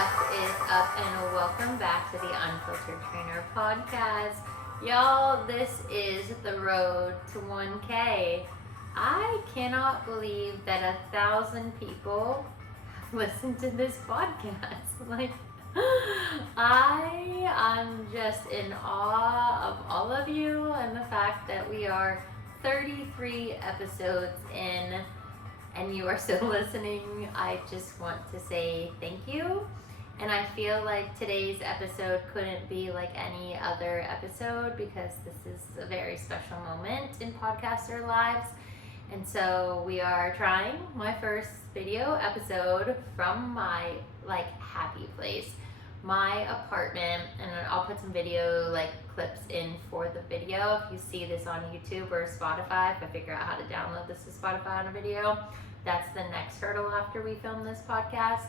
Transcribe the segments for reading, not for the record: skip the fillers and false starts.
What is up, and welcome back to the Unfiltered Trainer podcast. Y'all, this is the road to 1K. I cannot believe that 1,000 people have listened to this podcast. I'm just in awe of all of you and the fact that we are 33 episodes in and you are still listening. I just want to say thank you. And I feel like today's episode couldn't be like any other episode because this is a very special moment in podcaster lives. And so we are trying my first video episode from my happy place, my apartment, and I'll put some video clips in for the video. If you see this on YouTube or Spotify, if I figure out how to download this to Spotify on a video, that's the next hurdle after we film this podcast.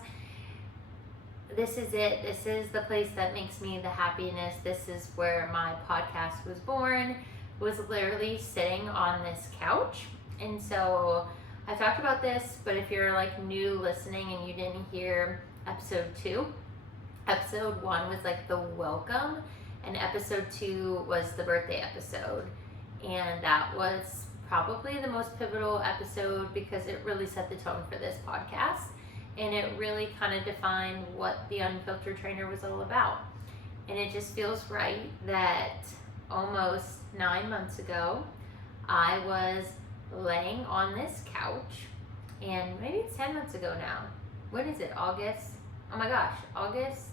This is it. This is the place that makes me the happiness. This is where my podcast was born. Was literally sitting on this couch. And so I talked about this, but if you're new listening and you didn't hear episode 2, episode 1 was the welcome, and episode 2 was the birthday episode. And that was probably the most pivotal episode because it really set the tone for this podcast. And it really kind of defined what the Unfiltered Trainer was all about. And it just feels right that almost 9 months ago, I was laying on this couch, and maybe it's 10 months ago now. When is it? August? Oh my gosh, August,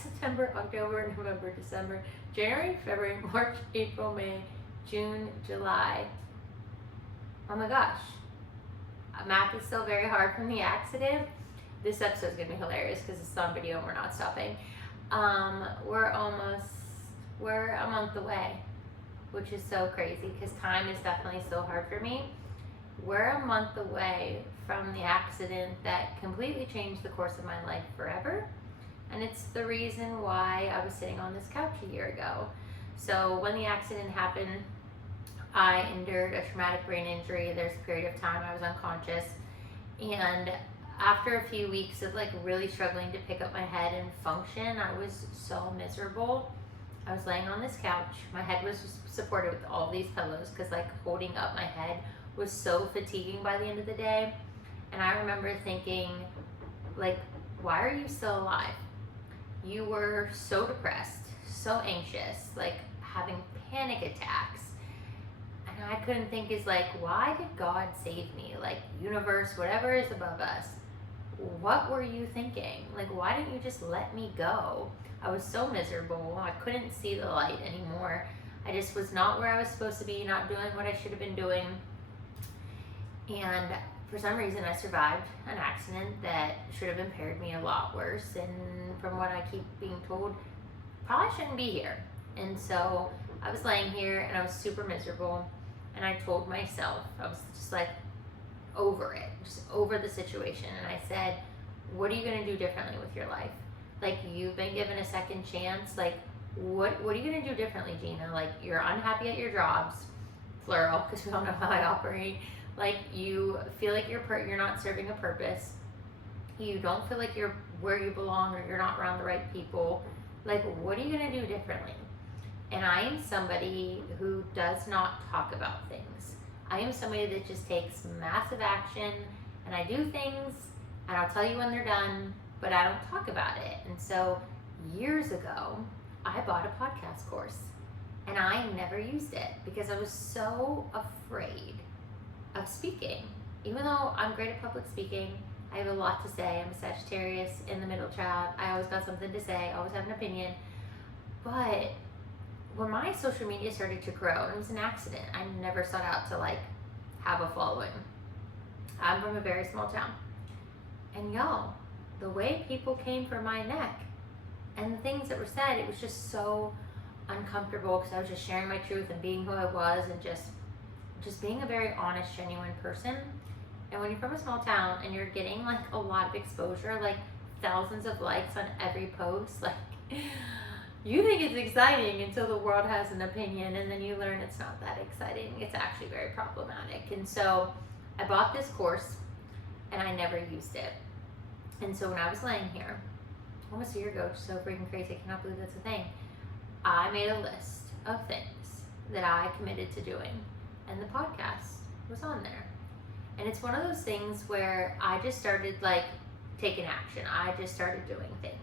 September, October, November, December, January, February, March, April, May, June, July. Oh my gosh. Math is still very hard from the accident. This episode's gonna be hilarious because it's on video and we're not stopping. We're a month away, which is so crazy because time is definitely still hard for me. We're a month away from the accident that completely changed the course of my life forever. And it's the reason why I was sitting on this couch a year ago. So when the accident happened, I endured a traumatic brain injury. There's a period of time I was unconscious. And after a few weeks of really struggling to pick up my head and function, I was so miserable. I was laying on this couch. My head was supported with all these pillows because holding up my head was so fatiguing by the end of the day. And I remember thinking, why are you still alive? You were so depressed, so anxious, having panic attacks. And I couldn't think why did God save me? Universe, whatever is above us. What were you thinking? Why didn't you just let me go? I was so miserable. I couldn't see the light anymore. I just was not where I was supposed to be, not doing what I should have been doing. And for some reason, I survived an accident that should have impaired me a lot worse. And from what I keep being told, probably shouldn't be here. And so I was laying here and I was super miserable. And I told myself, I was just over it, just over the situation. And I said, what are you going to do differently with your life? You've been given a second chance. What are you going to do differently, Gina? You're unhappy at your jobs, plural, because we all know how I operate. You feel you're not serving a purpose. You don't feel like you're where you belong, or you're not around the right people. What are you going to do differently? And I am somebody who does not talk about things. I am somebody that just takes massive action, and I do things, and I'll tell you when they're done, but I don't talk about it. And so years ago, I bought a podcast course, and I never used it because I was so afraid of speaking. Even though I'm great at public speaking, I have a lot to say. I'm a Sagittarius in the middle child. I always got something to say, I always have an opinion. But when my social media started to grow, and it was an accident, I never sought out to have a following. I'm from a very small town. And y'all, the way people came for my neck and the things that were said, it was just so uncomfortable because I was just sharing my truth and being who I was and just being a very honest, genuine person. And when you're from a small town and you're getting a lot of exposure, thousands of likes on every post, you think it's exciting until the world has an opinion, and then you learn it's not that exciting. It's actually very problematic. And so I bought this course and I never used it. And so when I was laying here, almost a year ago, which is so freaking crazy, I cannot believe that's a thing, I made a list of things that I committed to doing, and the podcast was on there. And it's one of those things where I just started like taking action. I just started doing things.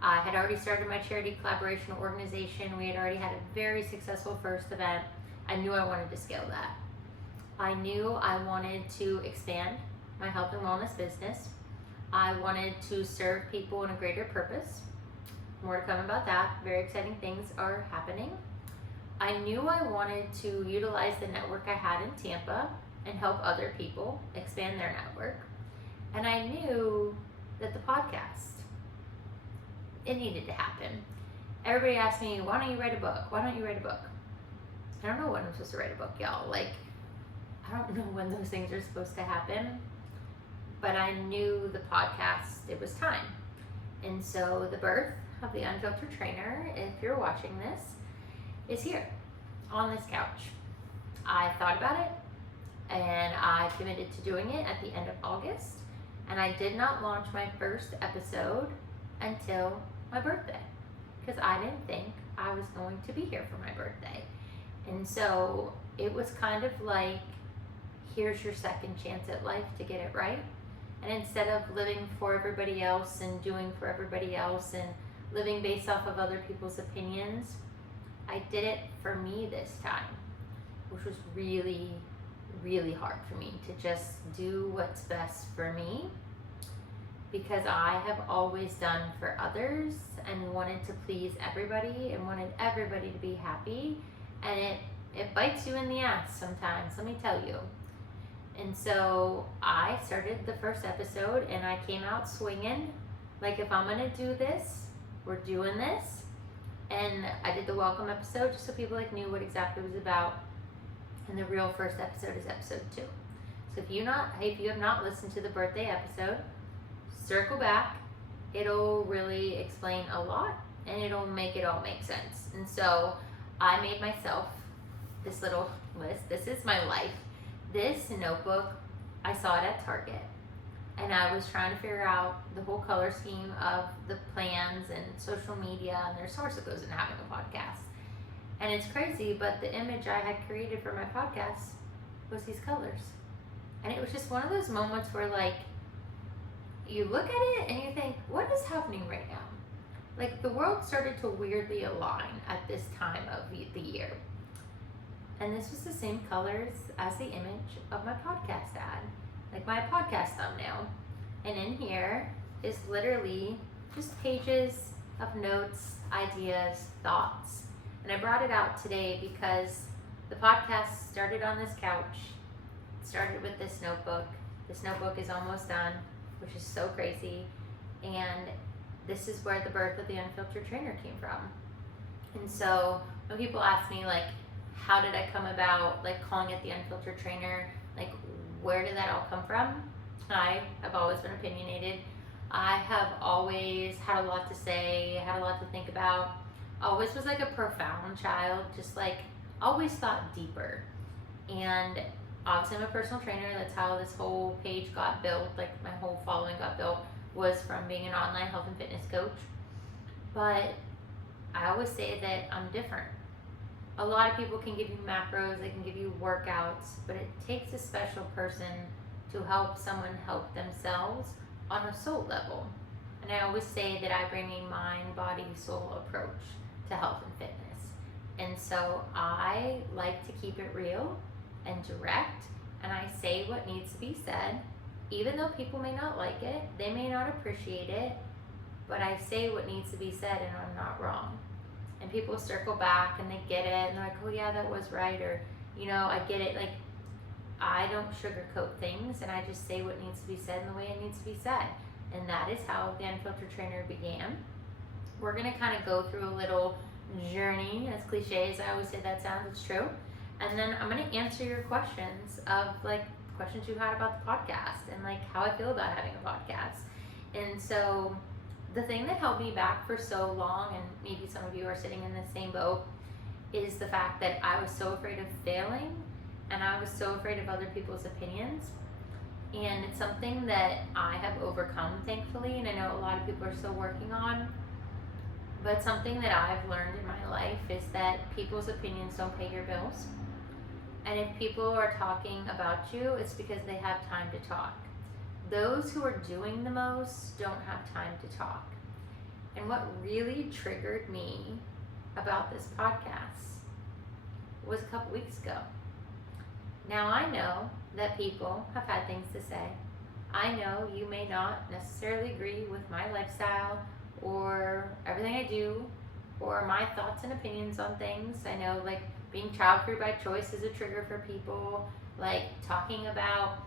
I had already started my charity collaboration organization. We had already had a very successful first event. I knew I wanted to scale that. I knew I wanted to expand my health and wellness business. I wanted to serve people in a greater purpose. More to come about that. Very exciting things are happening. I knew I wanted to utilize the network I had in Tampa and help other people expand their network. And I knew that the podcast, it needed to happen. Everybody asked me, why don't you write a book? Why don't you write a book? I don't know when I'm supposed to write a book, y'all. Like, I don't know when those things are supposed to happen, but I knew the podcast, it was time. And so the birth of the Unfiltered Trainer, if you're watching this, is here on this couch. I thought about it and I committed to doing it at the end of August, and I did not launch my first episode until my birthday because I didn't think I was going to be here for my birthday. And so it was kind of like, here's your second chance at life to get it right. And instead of living for everybody else and doing for everybody else and living based off of other people's opinions, I did it for me this time, which was really, really hard for me to just do what's best for me, because I have always done for others and wanted to please everybody and wanted everybody to be happy, and it bites you in the ass sometimes, let me tell you. And so I started the first episode and I came out swinging, like, if I'm gonna do this, we're doing this. And I did the welcome episode just so people like knew what exactly it was about. And the real first episode is episode 2. So if you have not listened to the birthday episode, circle back. It'll really explain a lot and it'll make it all make sense. And so I made myself this little list. This is my life. This notebook, I saw it at Target, and I was trying to figure out the whole color scheme of the plans and social media and their source that goes into having a podcast. And it's crazy, but the image I had created for my podcast was these colors. And it was just one of those moments where, like, you look at it and you think, what is happening right now? Like, the world started to weirdly align at this time of the year. And this was the same colors as the image of my podcast ad, like my podcast thumbnail. And in here is literally just pages of notes, ideas, thoughts. And I brought it out today because the podcast started on this couch, started with this notebook. This notebook is almost done, which is so crazy. And this is where the birth of the Unfiltered Trainer came from. And so when people ask me, like, how did I come about, like, calling it the Unfiltered Trainer? Like, where did that all come from? I have always been opinionated. I have always had a lot to say, had a lot to think about. Always was like a profound child, just like always thought deeper. And obviously I'm a personal trainer. That's how this whole page got built. Like, my whole following got built was from being an online health and fitness coach. But I always say that I'm different. A lot of people can give you macros, they can give you workouts, but it takes a special person to help someone help themselves on a soul level. And I always say that I bring a mind, body, soul approach to health and fitness. And so I like to keep it real and direct, and I say what needs to be said, even though people may not like it, they may not appreciate it, but I say what needs to be said and I'm not wrong. And people circle back and they get it and they're like, oh yeah, that was right, or, you know, I get it. Like, I don't sugarcoat things, and I just say what needs to be said in the way it needs to be said. And that is how the Unfiltered Trainer began. We're gonna kind of go through a little journey, as cliche as I always say that sounds, it's true. And then I'm gonna answer your questions of, like, questions you had about the podcast and, like, how I feel about having a podcast. And so the thing that held me back for so long, and maybe some of you are sitting in the same boat, is the fact that I was so afraid of failing and I was so afraid of other people's opinions. And it's something that I have overcome, thankfully, and I know a lot of people are still working on. But something that I've learned in my life is that people's opinions don't pay your bills. And if people are talking about you, it's because they have time to talk. Those who are doing the most don't have time to talk. And what really triggered me about this podcast was a couple weeks ago. Now I know that people have had things to say. I know you may not necessarily agree with my lifestyle or everything I do or my thoughts and opinions on things. I know like being child-free by choice is a trigger for people, like talking about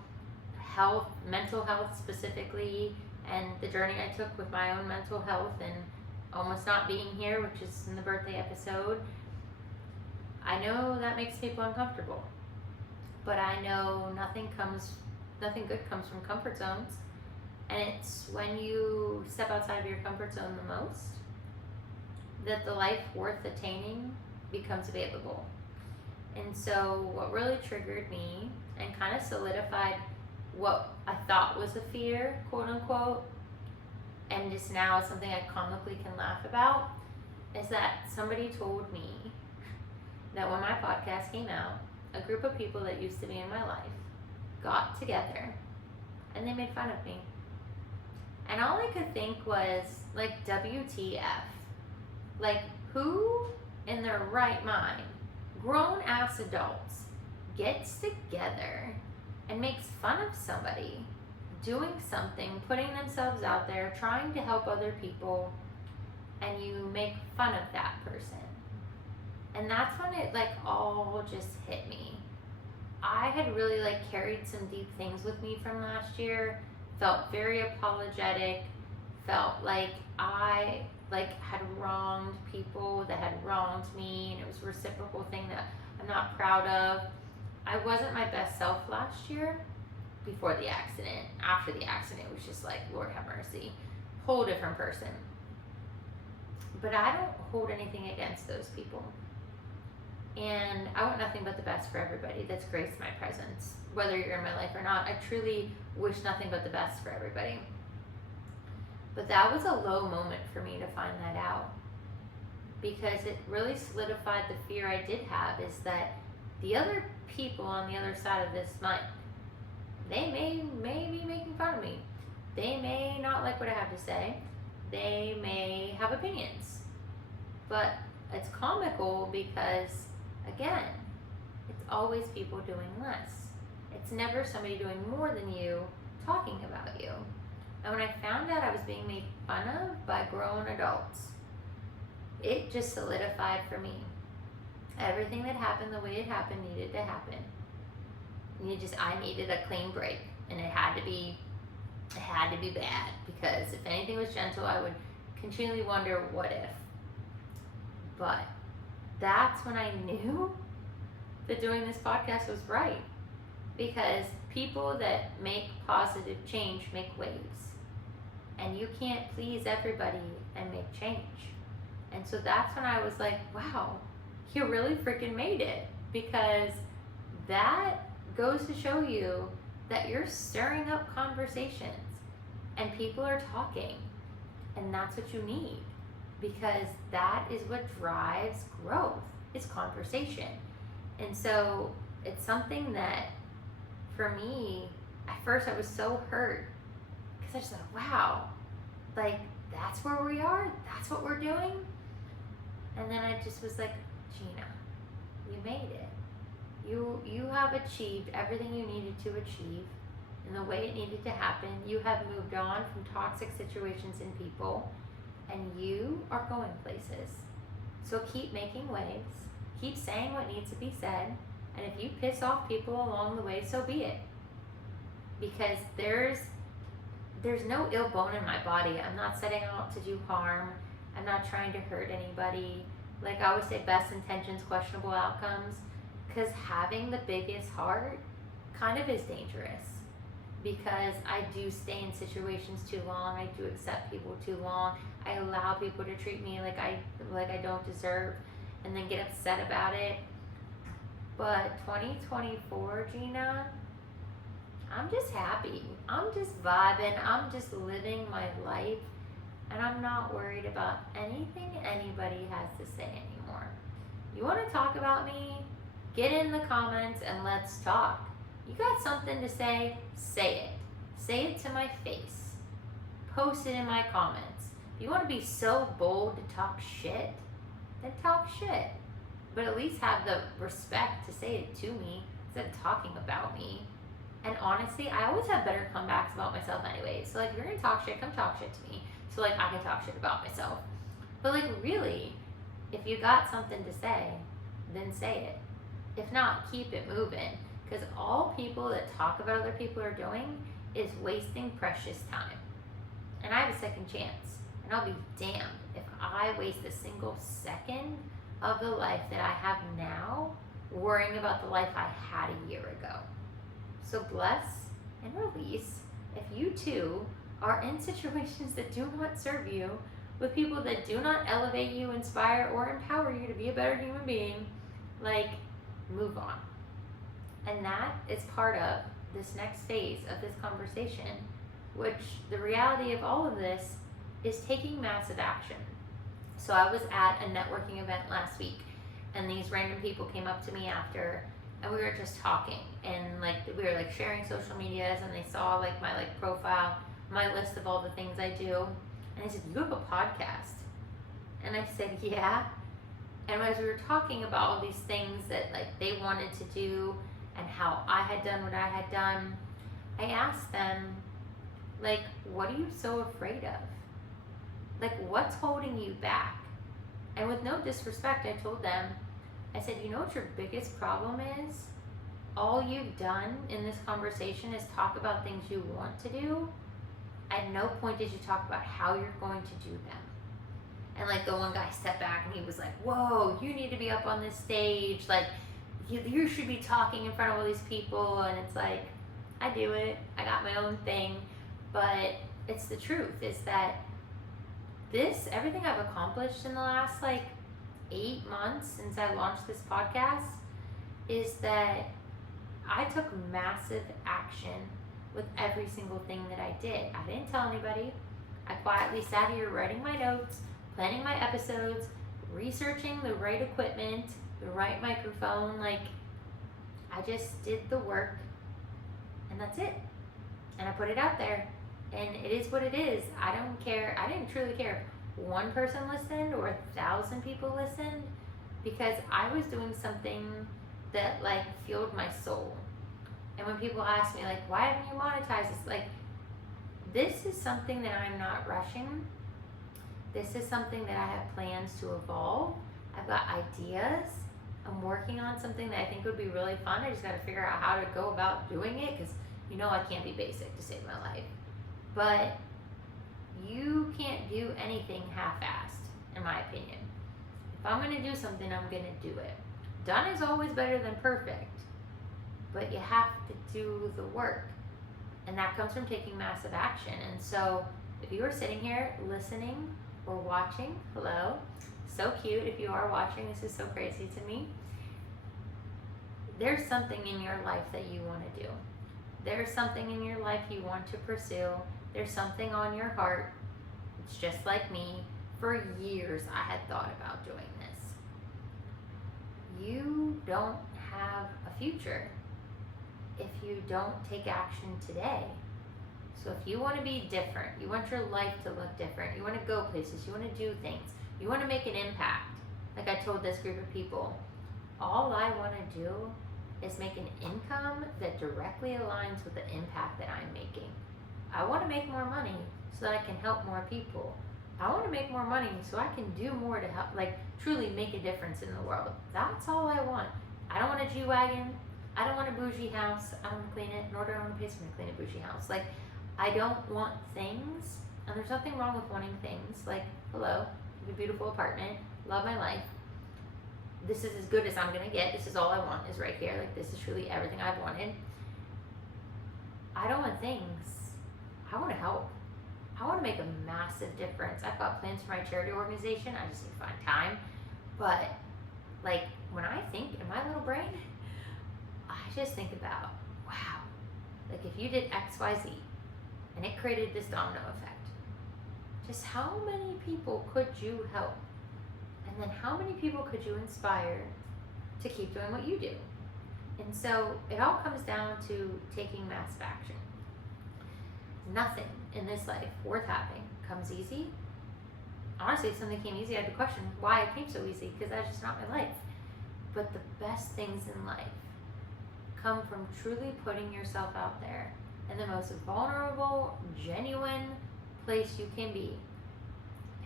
health, mental health specifically, and the journey I took with my own mental health and almost not being here, which is in the birthday episode. I know that makes people uncomfortable, but I know nothing good comes from comfort zones, and it's when you step outside of your comfort zone the most that the life worth attaining becomes available. And so what really triggered me and kind of solidified what I thought was a fear, quote unquote, and just now is something I comically can laugh about, is that somebody told me that when my podcast came out, a group of people that used to be in my life got together and they made fun of me. And all I could think was, like, WTF? Like, who in their right mind, grown-ass adults, gets together and makes fun of somebody doing something, putting themselves out there, trying to help other people, and you make fun of that person? And that's when it like all just hit me. I had really like carried some deep things with me from last year, felt very apologetic, felt like I like had wronged people that had wronged me, and it was a reciprocal thing that I'm not proud of. I wasn't my best self last year before the accident. After the accident, it was just like, Lord have mercy, whole different person. But I don't hold anything against those people. And I want nothing but the best for everybody that's graced my presence, whether you're in my life or not. I truly wish nothing but the best for everybody. But that was a low moment for me to find that out, because it really solidified the fear I did have, is that the other people on the other side of this mic, they may be making fun of me. They may not like what I have to say. They may have opinions. But it's comical because, again, it's always people doing less. It's never somebody doing more than you talking about you. And when I found out I was being made fun of by grown adults, it just solidified for me. Everything that happened the way it happened needed to happen. I needed a clean break, and it had to be bad, because if anything was gentle, I would continually wonder what if. But that's when I knew that doing this podcast was right, because people that make positive change make waves, and you can't please everybody and make change. And so that's when I was like, wow, you really freaking made it, because that goes to show you that you're stirring up conversations and people are talking, and that's what you need, because that is what drives growth, is conversation. And so it's something that, for me, at first I was so hurt, because I just thought, wow, like, that's where we are, that's what we're doing. And then I just was like, Gina, you made it. You have achieved everything you needed to achieve in the way it needed to happen. You have moved on from toxic situations and people, and you are going places. So keep making waves, keep saying what needs to be said, and if you piss off people along the way, so be it. Because there's no ill bone in my body. I'm not setting out to do harm. I'm not trying to hurt anybody. Like I always say, best intentions, questionable outcomes. Because having the biggest heart kind of is dangerous, because I do stay in situations too long. I do accept people too long. I allow people to treat me like I don't deserve, and then get upset about it. But 2024, Gina, I'm just happy. I'm just vibing. I'm just living my life. And I'm not worried about anything anybody has to say anymore. You want to talk about me? Get in the comments and let's talk. You got something to say? Say it. Say it to my face. Post it in my comments. If you want to be so bold to talk shit, then talk shit. But at least have the respect to say it to me instead of talking about me. And honestly, I always have better comebacks about myself anyway. So like, if you're gonna talk shit, come talk shit to me. So like, I can talk shit about myself. But like, really, if you got something to say, then say it. If not, keep it moving. Because all people that talk about other people are doing is wasting precious time. And I have a second chance. And I'll be damned if I waste a single second of the life that I have now worrying about the life I had a year ago. So bless and release if you too are in situations that do not serve you, with people that do not elevate you, inspire, or empower you to be a better human being. Like, move on. And that is part of this next phase of this conversation, which the reality of all of this is taking massive action. So I was at a networking event last week, and these random people came up to me after, and we were just talking, and like we were like sharing social medias, and they saw like my like profile, my list of all the things I do, and they said, "You have a podcast?" And I said, "Yeah." And as we were talking about all these things that like they wanted to do and how I had done what I had done, I asked them, like, what are you so afraid of? Like, what's holding you back? And with no disrespect, I told them, I said, you know what your biggest problem is? All you've done in this conversation is talk about things you want to do. At no point did you talk about how you're going to do them. And like the one guy stepped back and he was like, whoa, you need to be up on this stage. Like, you should be talking in front of all these people. And it's like, I do it. I got my own thing. But it's the truth, is that everything I've accomplished in the last like 8 months since I launched this podcast is that I took massive action with every single thing that I did. I didn't tell anybody. I quietly sat here writing my notes, planning my episodes, researching the right equipment, the right microphone. Like, I just did the work, and that's it. And I put it out there, and it is what it is. I don't care. I didn't truly care if one person listened or 1,000 people listened, because I was doing something that like fueled my soul. And when people ask me like, why haven't you monetized this? Like, this is something that I'm not rushing. This is something that I have plans to evolve. I've got ideas. I'm working on something that I think would be really fun. I just got to figure out how to go about doing it, because you know I can't be basic to save my life. But you can't do anything half-assed, in my opinion. If I'm going to do something, I'm going to do it. Done is always better than perfect, but you have to do the work. And that comes from taking massive action. And so if you are sitting here listening or watching, hello, so cute if you are watching, this is so crazy to me. There's something in your life that you want to do. There's something in your life you want to pursue. There's something on your heart. It's just like me. For years, I had thought about doing this. You don't have a future if you don't take action today. So if you want to be different, you want your life to look different, you want to go places, you want to do things, you want to make an impact. Like I told this group of people, all I want to do is make an income that directly aligns with the impact that I'm making. I want to make more money so that I can help more people. I want to make more money so I can do more to help, like truly make a difference in the world. That's all I want. I don't want a G-Wagon. I don't want a bougie house. I don't want to clean it, nor do I want to pay someone to clean a bougie house. Like, I don't want things, and there's nothing wrong with wanting things. Like, hello, I have a beautiful apartment, love my life. This is as good as I'm gonna get. This is all I want is right here. Like, this is truly everything I've wanted. I don't want things. I want to help. I want to make a massive difference. I've got plans for my charity organization. I just need to find time. But like, when I think in my little brain, I just think about, wow, Like if you did XYZ and it created this domino effect, just how many people could you help? And then how many people could you inspire to keep doing what you do? And so it all comes down to taking massive action. Nothing in this life worth having comes easy. Honestly, if something came easy, I'd question why it came so easy, because that's just not my life. But the best things in life come from truly putting yourself out there in the most vulnerable, genuine place you can be.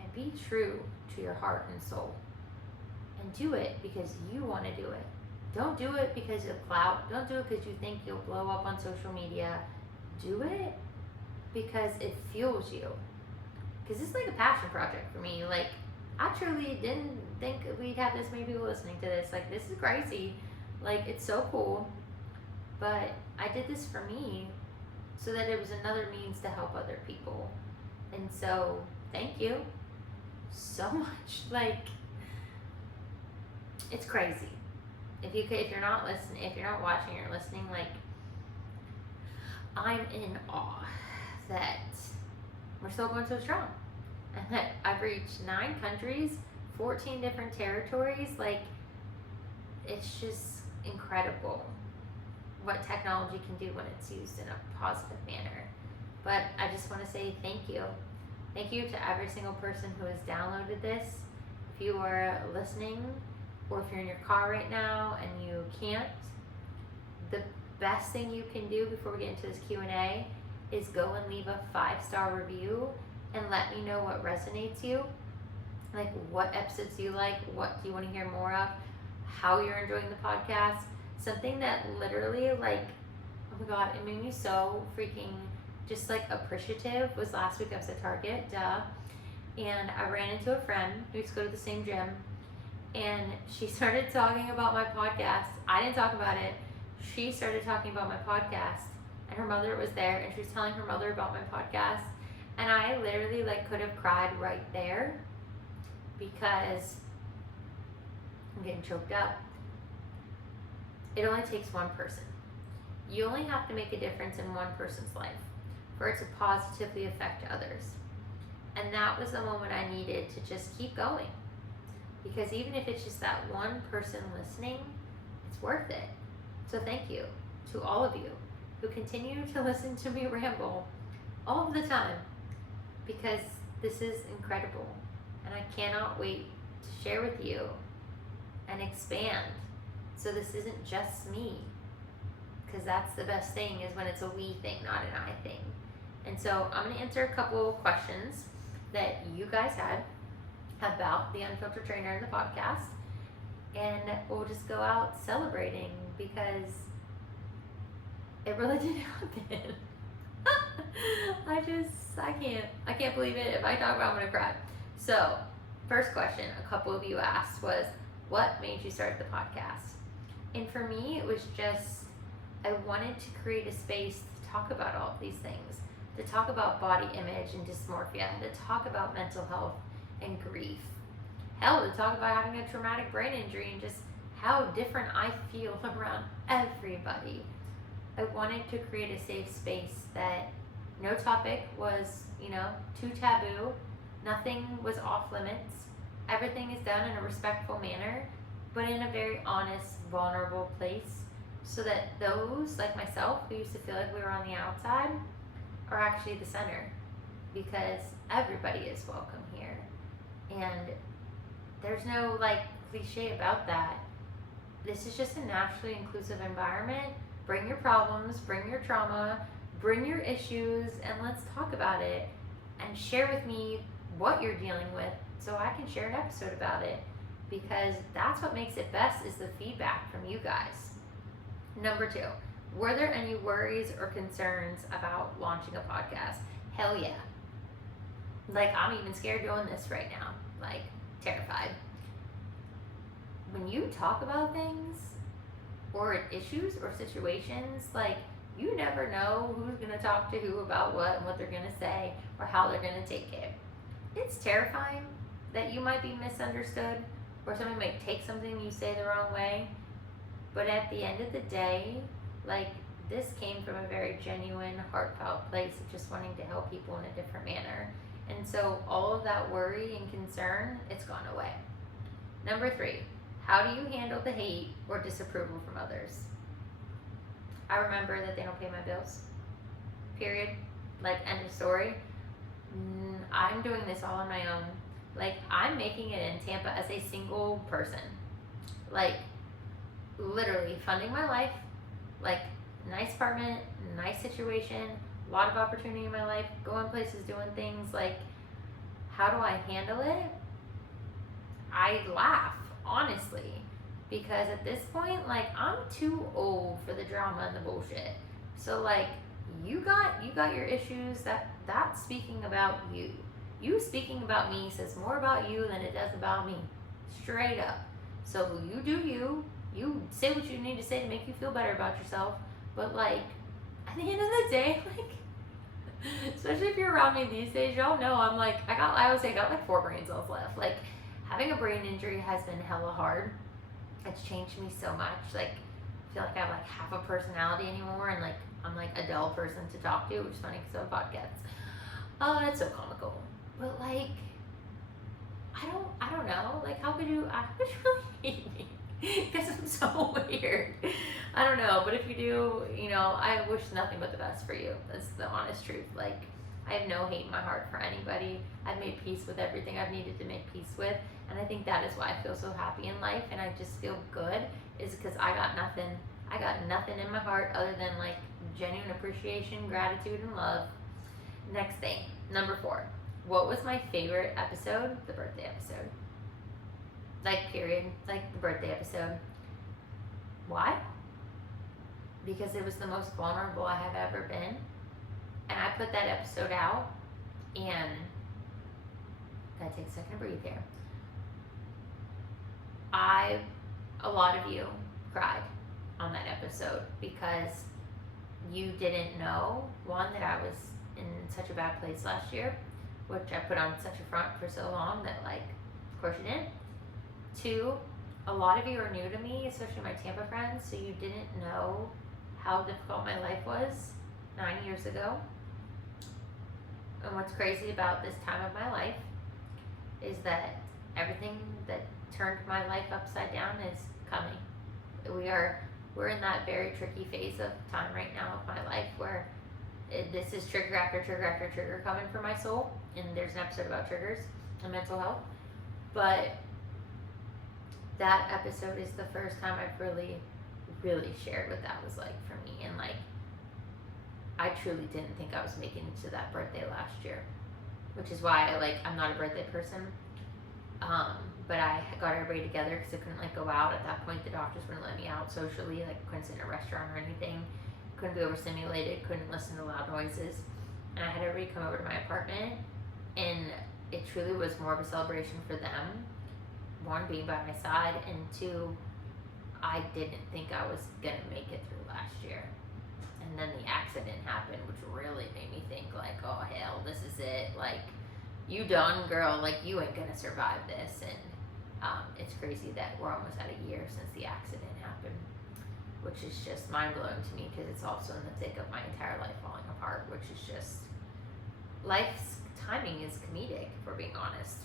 And be true to your heart and soul. And do it because you want to do it. Don't do it because of clout. Don't do it because you think you'll blow up on social media. Do it because it fuels you. Because it's like a passion project for me. Like, I truly didn't think we'd have this many people listening to this. Like, this is crazy. Like, it's so cool. But I did this for me so that it was another means to help other people. And so, thank you so much. Like, it's crazy. If you're not listening, if you're not watching or listening, like, I'm in awe that we're still going so strong. And that I've reached 9 countries, 14 different territories. Like, it's just incredible what technology can do when it's used in a positive manner. But I just want to say thank you. Thank you to every single person who has downloaded this. If you are listening, or if you're in your car right now and you can't, the best thing you can do before we get into this Q&A is go and leave a 5-star review and let me know what resonates you. Like, what episodes do you like? What do you want to hear more of? How you're enjoying the podcast. Something that literally, like, oh my God, it made me so freaking just like appreciative was last week I was at Target, and I ran into a friend who used to go to the same gym, and she started talking about my podcast. I didn't talk about it. She started talking about my podcast, and her mother was there, and she was telling her mother about my podcast, and I literally like could have cried right there because I'm getting choked up. It only takes one person. You only have to make a difference in one person's life for it to positively affect others. And that was the moment I needed to just keep going. Because even if it's just that one person listening, it's worth it. So thank you to all of you who continue to listen to me ramble all of the time, because this is incredible. And I cannot wait to share with you and expand. So this isn't just me, because that's the best thing, is when it's a we thing, not an I thing. And so I'm going to answer a couple questions that you guys had about the Unfiltered Trainer and the podcast, and we'll just go out celebrating, because it really did happen. I can't believe it. If I talk about it, I'm going to cry. So, first question a couple of you asked was, what made you start the podcast? And for me, it was just, I wanted to create a space to talk about all of these things, to talk about body image and dysmorphia, to talk about mental health and grief. Hell, to talk about having a traumatic brain injury and just how different I feel around everybody. I wanted to create a safe space that no topic was, too taboo. Nothing was off limits. Everything is done in a respectful manner, but in a very honest, vulnerable place, so that those like myself who used to feel like we were on the outside are actually the center, because everybody is welcome here. And there's no cliche about that. This is just a naturally inclusive environment. Bring your problems, bring your trauma, bring your issues, and let's talk about it. And share with me what you're dealing with so I can share an episode about it, because that's what makes it best, is the feedback from you guys. Number 2, were there any worries or concerns about launching a podcast? Hell yeah. I'm even scared doing this right now. Terrified. When you talk about things or issues or situations, you never know who's going to talk to who about what and what they're going to say or how they're going to take it. It's terrifying that you might be misunderstood, or somebody might take something you say the wrong way. But at the end of the day, this came from a very genuine, heartfelt place of just wanting to help people in a different manner. And so all of that worry and concern, it's gone away. Number 3, how do you handle the hate or disapproval from others? I remember that they don't pay my bills. Period. Like, end of story. I'm doing this all on my own. Like, I'm making it in Tampa as a single person. Like, literally funding my life. Like, nice apartment, nice situation, a lot of opportunity in my life, going places, doing things. Like, how do I handle it? I laugh, honestly, because at this point, like, I'm too old for the drama and the bullshit. So, like, you got your issues. That's speaking about you. You speaking about me says more about you than it does about me. Straight up. So you do you. You say what you need to say to make you feel better about yourself. But, like, at the end of the day, like, especially if you're around me these days, y'all know I'm like, I would say I got like 4 brain cells left. Like, having a brain injury has been hella hard. It's changed me so much. Like, I feel like I have like half a personality anymore, and like I'm like a dull person to talk to, which is funny because I'm podcasts. Oh, that's so comical. But, like, I don't know. Like, how could you really hate me? Because I'm so weird. I don't know. But if you do, you know, I wish nothing but the best for you. That's the honest truth. Like, I have no hate in my heart for anybody. I've made peace with everything I've needed to make peace with. And I think that is why I feel so happy in life and I just feel good, is because I got nothing in my heart other than, like, genuine appreciation, gratitude, and love. Next thing, number 4. What was my favorite episode? The birthday episode. Like, period. Like, the birthday episode. Why? Because it was the most vulnerable I have ever been. And I put that episode out, and gotta take a second to breathe here. A lot of you cried on that episode because you didn't know, one, that I was in such a bad place last year, which I put on such a front for so long that, like, of course you didn't. 2, a lot of you are new to me, especially my Tampa friends, so you didn't know how difficult my life was 9 years ago. And what's crazy about this time of my life is that everything that turned my life upside down is coming. We're in that very tricky phase of time right now of my life where this is trigger after trigger after trigger coming for my soul, and there's an episode about triggers and mental health. But that episode is the first time I've really, really shared what that was like for me, and, like, I truly didn't think I was making it to that birthday last year, which is why I'm not a birthday person. But I got everybody together because I couldn't, like, go out at that point. The doctors wouldn't let me out socially, like, couldn't sit in a restaurant or anything, couldn't be overstimulated, couldn't listen to loud noises, and I had everybody come over to my apartment, and it truly was more of a celebration for them. 1, being by my side, and 2, I didn't think I was gonna make it through last year. And then the accident happened, which really made me think, like, oh hell, this is it. Like, you done, girl. Like, you ain't gonna survive this. And it's crazy that we're almost at a year since the accident happened, which is just mind-blowing to me because it's also in the thick of my entire life falling apart, which is just, life's timing is comedic, if we're being honest.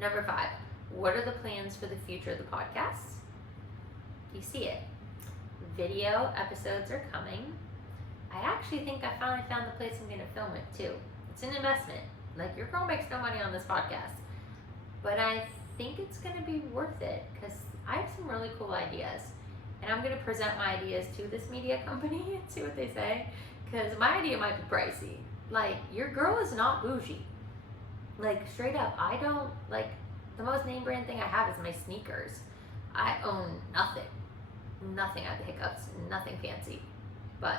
Number 5, what are the plans for the future of the podcast? You see it. Video episodes are coming. I actually think I finally found the place I'm going to film it too. It's an investment. Like, your girl makes no money on this podcast, but I think it's going to be worth it because I have some really cool ideas, and I'm going to present my ideas to this media company and see what they say, because my idea might be pricey. Like, your girl is not bougie. Like, straight up, I don't, like, the most name brand thing I have is my sneakers. I own nothing. Nothing at the hiccups, nothing fancy. But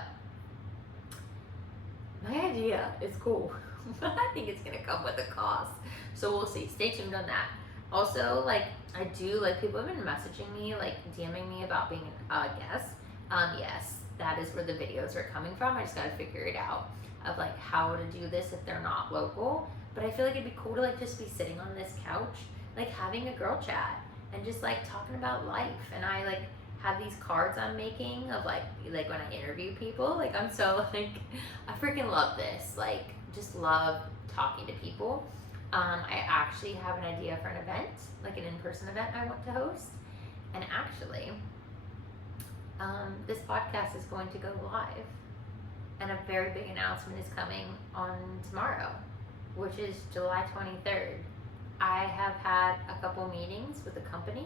my idea is cool. But I think it's gonna come with a cost. So we'll see. Stay tuned on that. Also, like, I do, like, people have been messaging me, like, DMing me about being a guest. Yes, that is where the videos are coming from. I just gotta figure it out of, like, how to do this if they're not local. But I feel like it'd be cool to, like, just be sitting on this couch, like, having a girl chat and just, like, talking about life. And I have these cards I'm making of like when I interview people. Like I'm so like, I freaking love this. Like just love talking to people. I actually have an idea for an event, like an in-person event I want to host. And actually, this podcast is going to go live. And a very big announcement is coming on tomorrow, which is July 23rd. I have had a couple meetings with the company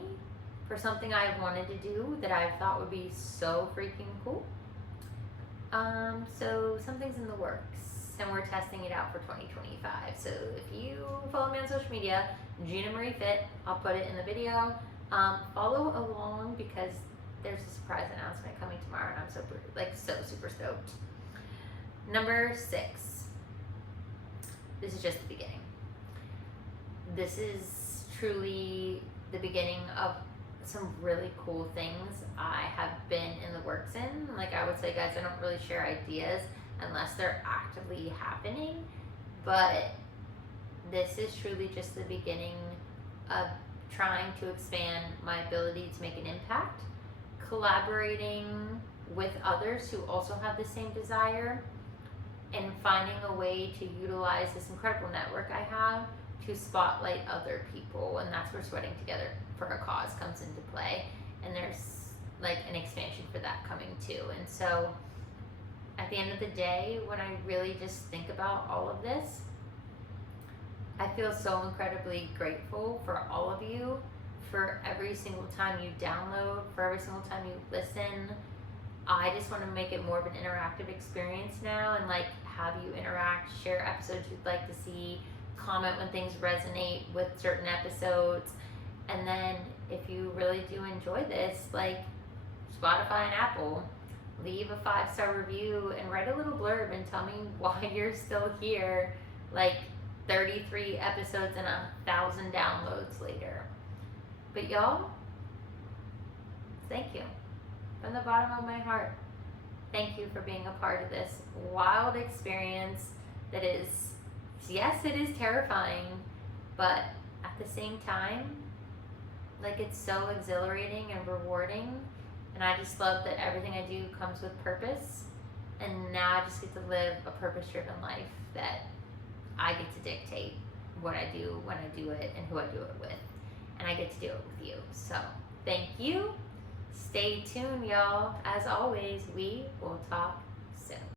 for something I have wanted to do that I thought would be so freaking cool. So something's in the works, and we're testing it out for 2025. So if you follow me on social media, Gina Marie Fit, I'll put it in the video. Follow along because there's a surprise announcement coming tomorrow, and I'm so super stoked. Number 6. This is just the beginning. This is truly the beginning of some really cool things I have been in the works in. Like I would say, guys, I don't really share ideas unless they're actively happening, but this is truly just the beginning of trying to expand my ability to make an impact, collaborating with others who also have the same desire, and finding a way to utilize this incredible network I have to spotlight other people. And that's where Sweating Together for a Cause comes into play. And there's like an expansion for that coming too. And so at the end of the day, when I really just think about all of this, I feel so incredibly grateful for all of you, for every single time you download, for every single time you listen. I just want to make it more of an interactive experience now, and like have you interact, share episodes you'd like to see, comment when things resonate with certain episodes. And then if you really do enjoy this, like Spotify and Apple, leave a 5-star review and write a little blurb and tell me why you're still here, like 33 episodes and 1,000 downloads later. But y'all, thank you. From the bottom of my heart, thank you for being a part of this wild experience that is, yes, it is terrifying, but at the same time, like it's so exhilarating and rewarding. And I just love that everything I do comes with purpose. And now I just get to live a purpose-driven life that I get to dictate what I do, when I do it, and who I do it with. And I get to do it with you. So thank you. Stay tuned, y'all. As always, we will talk soon.